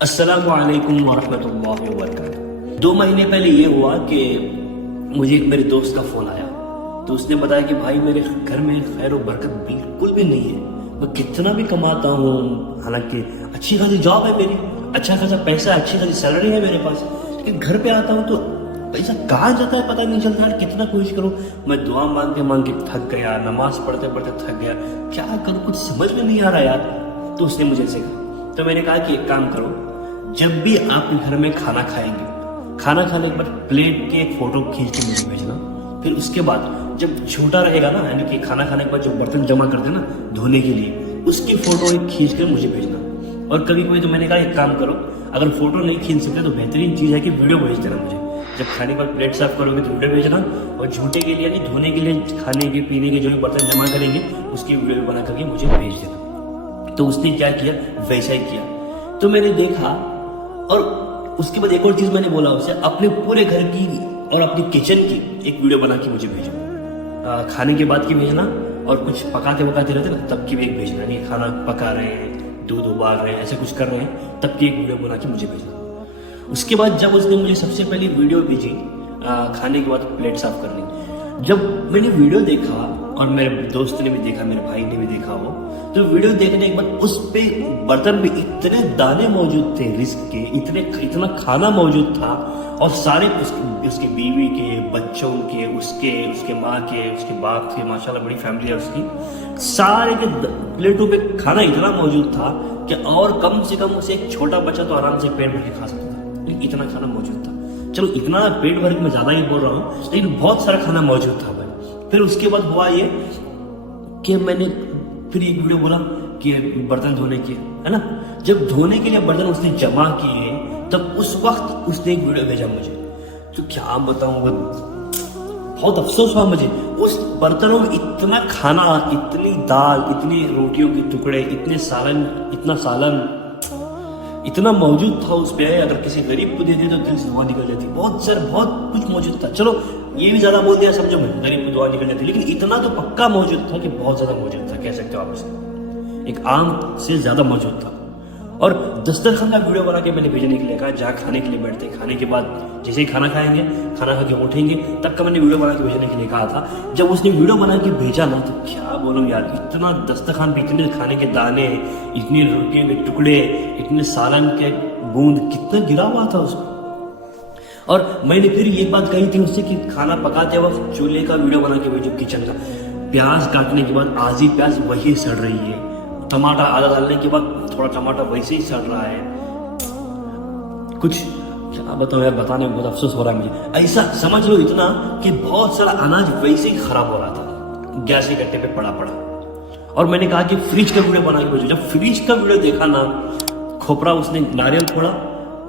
السلام علیکم ورحمۃ اللہ وبرکاتہ۔ 2 مہینے پہلے یہ ہوا کہ مجھے ایک میرے دوست کا فون آیا تو اس نے بتایا کہ بھائی میرے گھر میں خیر و برکت بالکل بھی نہیں ہے، میں کتنا بھی کماتا ہوں، حالانکہ اچھی خاصی جاب ہے میری، اچھا خاصا پیسہ، اچھی خاصی سیلری ہے میرے پاس، لیکن گھر پہ آتا ہوں تو پیسہ کہاں جاتا ہے پتہ نہیں چلتا ہے، کتنا کوشش کروں، میں دعا مانگ کے تھک گیا، نماز پڑھتے پڑھتے تھک گیا، کیا کروں کچھ سمجھ میں نہیں آ رہا یار۔ تو اس نے مجھے ایسے کہا، تو میں نے کہا کہ ایک کام کرو، جب بھی آپ گھر میں کھانا کھائیں گے، کھانا کھانے کے بعد پلیٹ کی ایک فوٹو کھینچ کے مجھے بھیجنا، پھر اس کے بعد جب چھوٹا رہے گا نا، یعنی کہ کھانا کھانے کے بعد جو برتن جمع کرتے ہیں نا دھونے کے لیے، اس کی فوٹو ایک کھینچ کر مجھے بھیجنا۔ اور کبھی کبھی تو میں نے کہا ایک کام کرو، اگر فوٹو نہیں کھینچ سکتے تو بہترین چیز ہے کہ ویڈیو بھیج دینا مجھے، جب کھانے کے بعد پلیٹ صاف کرو گے تو ویڈیو بھیجنا، اور جھوٹے کے لیے نہیں، دھونے کے لیے، کھانے کے پینے کے جو بھی برتن جمع کریں گے اس کی ویڈیو بنا کر کے مجھے بھیج دینا۔ تو اس نے کیا کیا، ویسا ہی کیا۔ تو میں نے دیکھا، اور اس کے بعد ایک اور چیز میں نے بولا اسے، اپنے پورے گھر کی اور اپنی کچن کی ایک ویڈیو بنا کے مجھے بھیجو، کھانے کے بعد کی بھیجنا، اور کچھ پکاتے رہتے نا تب کی بھی ایک بھیجنا، نہیں کھانا پکا رہے ہیں، دودھ ابال رہے ہیں، ایسے کچھ کر رہے ہیں تب کی ایک ویڈیو بنا کے مجھے بھیجنا۔ اس کے بعد جب اس نے مجھے سب سے پہلی ویڈیو بھیجی کھانے کے بعد پلیٹ صاف کرنے، جب میں نے ویڈیو دیکھا اور میرے دوست نے بھی دیکھا، میرے بھائی نے بھی دیکھا، وہ تو ویڈیو دیکھنے کے بعد اس پہ برتن میں اتنے دانے موجود تھے رزق کے، اتنا کھانا موجود تھا، اور سارے اس کے بیوی کے، بچوں کے، اس کے ماں کے، اس کے باپ کے، ماشاءاللہ بڑی فیملی ہے اس کی، سارے کے پلیٹوں پہ کھانا اتنا موجود تھا کہ اور کم سے کم اسے ایک چھوٹا بچہ تو آرام سے پیٹ بھر کے کھا سکتا تھا، لیکن اتنا کھانا موجود تھا۔ چلو اتنا پیٹ بھر کے میں زیادہ ہی بول رہا ہوں، لیکن بہت سارا کھانا موجود تھا بھائی۔ پھر اس کے بعد ہوا یہ کہ میں نے پھر ایک ویڈیو بولا کہ برتن دھونے کے، ہے نا، جب دھونے کے لیے برتن اس نے جمع کیے تب اس وقت اس نے ایک ویڈیو بھیجا مجھے، تو کیا بتاؤں گا، بہت افسوس ہوا مجھے، اس برتنوں میں اتنا کھانا، اتنی دال، اتنی روٹیوں کے ٹکڑے، اتنا سالن اتنا موجود تھا اس پہ، اگر کسی غریب کو دے دے تو دل سے دعا نکل جاتی، بہت کچھ موجود تھا۔ چلو یہ بھی زیادہ بول دیا سمجھو، میں غریب کو دعا نکل جاتی، لیکن اتنا تو پکا موجود تھا کہ بہت زیادہ موجود تھا، کہہ سکتے ہو آپ اسے، ایک عام سے زیادہ موجود تھا۔ اور دسترخوان کا ویڈیو بنا کے میں نے بھیجنے کے لیے کہا، جہاں کھانے کے لیے بیٹھتے، کھانے کے بعد جیسے ہی کھانا کھائیں گے، کھانا کھا کے اٹھیں گے، تب کا میں نے ویڈیو بنا کے بھیجنے کے لیے کہا تھا۔ جب اس نے ویڈیو بنا کے بھیجا نا تو کیا بولوں یار، اتنا دسترخوان پہ اتنے کھانے کے دانے، اتنی روٹیوں کے ٹکڑے، اتنے سالن کے بوند، کتنا گرا ہوا تھا اس کو۔ اور میں نے پھر یہ بات کہی تھی اس سے کہ کھانا پکاتے وقت چولہے کا ویڈیو بنا کے بھیجو، کچن کا، پیاز کاٹنے کے بعد آدھی پیاز وہی سڑ رہی ہے، ٹماٹر آدھا ڈالنے کے بعد تھوڑا ٹماٹر ویسے ہی سڑ رہا ہے، کچھ کیا بتاؤں یار، بتانے میں بہت افسوس ہو رہا ہے مجھے۔ ایسا سمجھ لو اتنا کہ بہت سارا اناج ویسے ہی خراب ہو رہا تھا، گیس کے کٹے پہ پڑا۔ اور میں نے کہا کہ فریج کا ویڈیو بنا کے بھیجو، جب فریج کا ویڈیو دیکھا نا، کھوپرا اس نے ناریل پھوڑا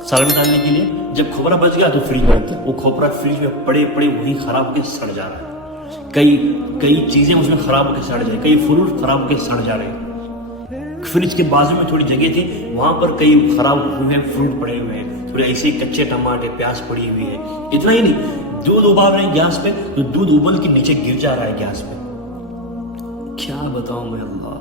سالن ڈالنے کے لیے، جب کھوپرا بچ گیا تو فریج میں رکھ دیا، وہ کھوپرا فریج میں پڑے وہی خراب ہو کے سڑ جا رہا ہے، کئی چیزیں اس میں خراب ہو کے سڑ جائیں، کئی فروٹ خراب ہو کے سڑ جا رہے ہیں۔ فریج کے بازو میں تھوڑی جگہ تھی، وہاں پر کئی خراب ہوئے ہیں فروٹ پڑے ہوئے ہیں، تھوڑے ایسے کچے ٹماٹر، پیاز پڑی ہوئی ہے۔ اتنا ہی نہیں، دودھ ابال رہے ہیں گیس پہ تو دودھ ابل کے نیچے گر جا رہا ہے گیس پہ، کیا بتاؤں میں اللہ۔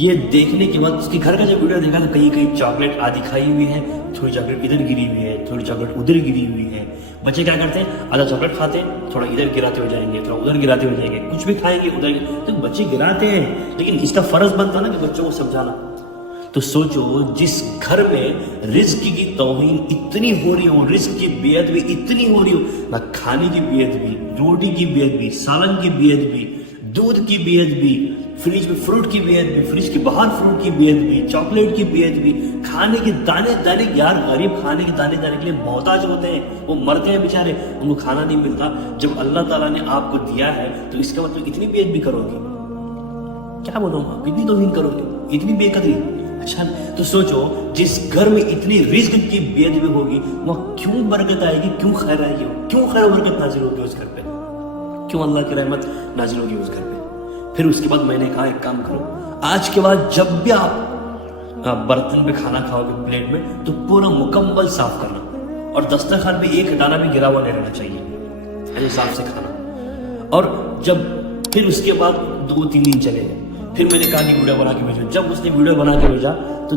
یہ دیکھنے کے بعد اس کے گھر کا جب ویڈیو دیکھا تو کہیں چاکلیٹ آدھی کھائی ہوئی ہے، تھوڑی چاکلیٹ ادھر گری ہوئی ہے، تھوڑی چاکلیٹ ادھر گری ہوئی ہے۔ بچے کیا کرتے ہیں، آدھا چاکلیٹ کھاتے ہیں، تھوڑا ادھر گراتے ہو جائیں گے، تھوڑا ادھر گراتے ہو جائیں گے، کچھ بھی کھائیں گے ادھر، تو بچے گراتے ہیں، لیکن اس کا فرض بنتا نا کہ بچوں کو سمجھانا۔ تو سوچو جس گھر میں رزق کی توہین اتنی ہو رہی ہو، رزق کی بے ادبی اتنی ہو رہی ہو، نہ کھانے کی بے ادبی، روٹی کی بے ادبی، سالن کی بے ادبی، دودھ کی بے ادبی، فریج میں فروٹ کی بے ادبی، فریج کے باہر فروٹ کی بے ادبی، چاکلیٹ کی بے ادبی، کھانے کے دانے، یار غریب کھانے کے دانے کے لیے محتاج ہوتے ہیں، وہ مرتے ہیں بیچارے، ان کو کھانا نہیں ملتا۔ جب اللہ تعالیٰ نے آپ کو دیا ہے تو اس کا مطلب اتنی بے ادبی کرو گے، کیا بولوں آپ، اتنی توہین کرو گے، اتنی بے قدری۔ اچھا تو سوچو جس گھر میں اتنی رزق کی بے ادبی ہوگی وہاں کیوں برکت آئے گی، کیوں خیر آئے گی، کیوں خیر و برکت نازل ہوگی اس گھر پہ، کیوں اللہ کی رحمت نازل ہوگی اس گھر پہ۔ پھر اس کے بعد میں نے کہا ایک کام کرو، آج کے بعد جب بھی آپ برتن پہ کھانا کھاؤ گے پلیٹ میں تو پورا مکمل صاف کرنا، اور دسترخوان پہ ایک دانہ بھی گرا ہوا نہیں رہنا چاہیے، ایسے صاف سے کھانا۔ اور جب پھر اس کے بعد 2-3 دن چلے گئے، پھر میں نے کہا کہ ویڈیو بنا کے بھیجو، جب اس نے ویڈیو بنا کے بھیجا تو